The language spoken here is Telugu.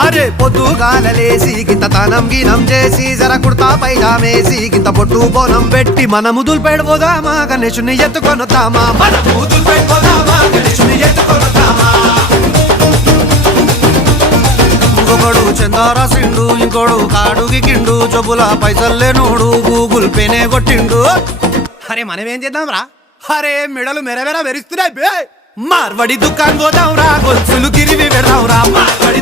అరే పొద్దుగాలలేసి గింత తనం గినం చేసి జర కుర్తా పైజామేసి గింత పొట్టు బోనం పెట్టి మనము దుల్పెడిపోదామా గణేశుని ఎత్తుకొనొద్దామా మనము దుల్పెడిపోదామా గణేశుని ఎత్తుకొనొద్దామా ఇంకొకడు చందారాసిండు ఇంకోడు కాడుగి కిండు జబ్బుల పైసల్లేనోడు గూగుల్ పేనే కొట్టిండు అరే మనమేం చేద్దాం రా అరే మెడలు మెరమెర మెరుస్తున్నాయి మార్వడి దుకాణం పోదాం రా గొలుసులు గిరివి పెడదాం రా మార్వడి